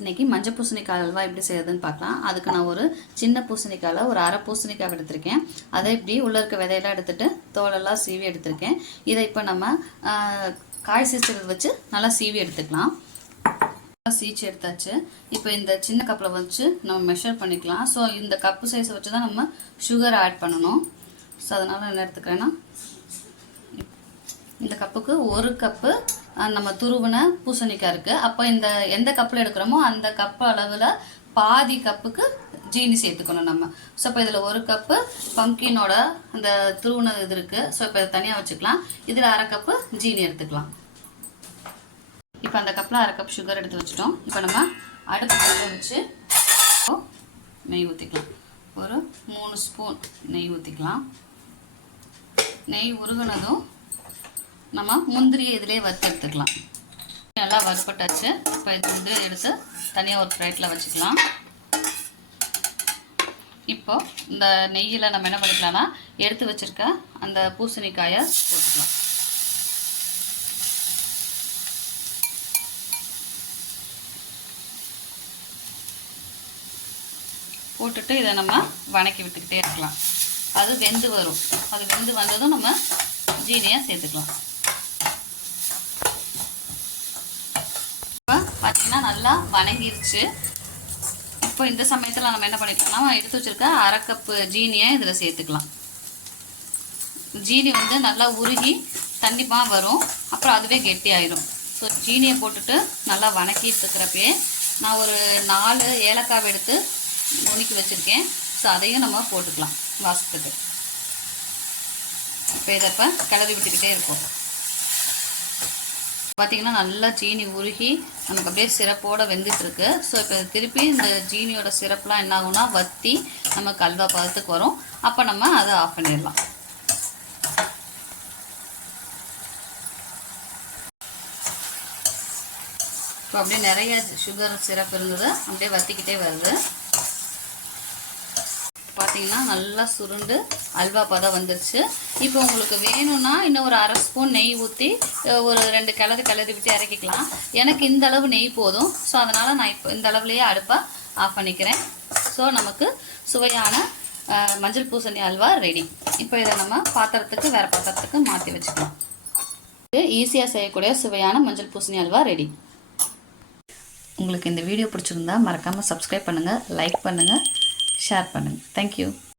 இன்னைக்கு மஞ்சள் பூசணிக்காய் அல்வா எப்படி செய்யறதுன்னு பார்க்கலாம். அதுக்கு நான் ஒரு சின்ன பூசணிக்காயில் ஒரு அரை பூசணிக்காய் எடுத்திருக்கேன். அதை இப்படி உள்ளே இருக்க விதையெல்லாம் எடுத்துட்டு தோலெல்லாம் சீவி எடுத்திருக்கேன். இதை இப்போ நம்ம காய் சீச்சரை வச்சு நல்லா சீவி எடுத்துக்கலாம். சீச்சு எடுத்தாச்சு. இப்போ இந்த சின்ன கப்பில் வச்சு நம்ம மெஷர் பண்ணிக்கலாம். ஸோ இந்த கப்பு சைஸை வச்சு தான் நம்ம சுகர் ஆட் பண்ணணும். ஸோ அதனால் என்ன எடுத்துக்கிறேன்னா, இந்த கப்புக்கு ஒரு கப்பு நம்ம துருவின பூசணிக்காய் இருக்குது. அப்போ இந்த எந்த கப்பில் எடுக்கிறோமோ அந்த கப்பு அளவில் பாதி கப்புக்கு ஜீனி சேர்த்துக்கணும் நம்ம. ஸோ இப்போ இதில் ஒரு கப்பு பம்கினோட அந்த துருவின இது இருக்குது. ஸோ இப்போ இதை தனியாக வச்சுக்கலாம். இதில் அரை கப்பு ஜீனி எடுத்துக்கலாம். இப்போ அந்த கப்பில் அரை கப் சுகர் எடுத்து வச்சுட்டோம். இப்போ நம்ம அடுப்பு வச்சு நெய் ஊற்றிக்கலாம். ஒரு 3 ஸ்பூன் நெய் ஊற்றிக்கலாம். நெய் உருகுனதும் நம்ம முந்திரியை இதிலே வறுத்து எடுத்துக்கலாம். நல்லா வறுப்பட்டாச்சு. இப்போ இது முந்திரி எடுத்து தனியாக ஒரு பிளேட்டில் வச்சுக்கலாம். இப்போ இந்த நெய்யில் நம்ம என்ன பண்ணிக்கலாம்னா, எடுத்து வச்சுருக்க அந்த பூசணிக்காயை போட்டுக்கலாம். போட்டுட்டு இதை நம்ம வணக்கி விட்டுக்கிட்டே இருக்கலாம். அது வெந்து வரும். அது வெந்து வந்ததும் நம்ம ஜீனியை சேர்த்துக்கலாம். இப்போ பார்த்தீங்கன்னா நல்லா வணங்கிருச்சு. இப்போ இந்த சமயத்தில் நம்ம என்ன பண்ணிக்கலாம்னா, எடுத்து வச்சுருக்க அரை கப்பு ஜீனியை இதில் சேர்த்துக்கலாம். ஜீனி வந்து நல்லா உருகி தண்ணிப்பாக வரும். அப்புறம் அதுவே கெட்டியாயிடும். ஸோ ஜீனியை போட்டுட்டு நல்லா வணக்கிட்டு இருக்கிறப்பே நான் ஒரு 4 ஏலக்காய் எடுத்து நுணுக்கி வச்சுருக்கேன். ஸோ அதையும் நம்ம போட்டுக்கலாம் வாசத்துக்கு. இப்போ இதை இப்போ கிளறி விட்டுக்கிட்டே இருக்கும். பார்த்திங்கன்னா நல்லா ஜீனி உருகி நமக்கு அப்படியே சிரப்போடு வெந்துட்டுருக்கு. ஸோ இப்போ திருப்பி இந்த ஜீனியோட சிரப்லாம் என்ன ஆகும்னா வற்றி நமக்கு அல்வா பதத்துக்கு வரும். அப்போ நம்ம அதை ஆஃப் பண்ணிடலாம். இப்போ அப்படியே நிறைய சுகர் சிரப் இருந்தது, அப்படியே வற்றிக்கிட்டே வருது. பார்த்தீங்கன்னா நல்லா சுருண்டு அல்வா பதம் வந்துருச்சு. இப்போ உங்களுக்கு வேணும்னா இன்னும் ஒரு அரை ஸ்பூன் நெய் ஊற்றி ஒரு 2 கிளறி விட்டு இறக்கிக்கலாம். எனக்கு இந்த அளவு நெய் போதும். ஸோ அதனால் நான் இப்போ இந்த அளவுலேயே அடுப்பை ஆஃப் பண்ணிக்கிறேன். ஸோ நமக்கு சுவையான மஞ்சள் பூசணி அல்வா ரெடி. இப்போ இதை நம்ம வேறு பாத்திரத்துக்கு மாற்றி வச்சுக்கலாம். இது ஈஸியாக செய்யக்கூடிய சுவையான மஞ்சள் பூசணி அல்வா ரெடி. உங்களுக்கு இந்த வீடியோ பிடிச்சிருந்தா மறக்காமல் சப்ஸ்கிரைப் பண்ணுங்கள், லைக் பண்ணுங்கள், ஷேர் பண்ணுங்கள். தேங்க்யூ.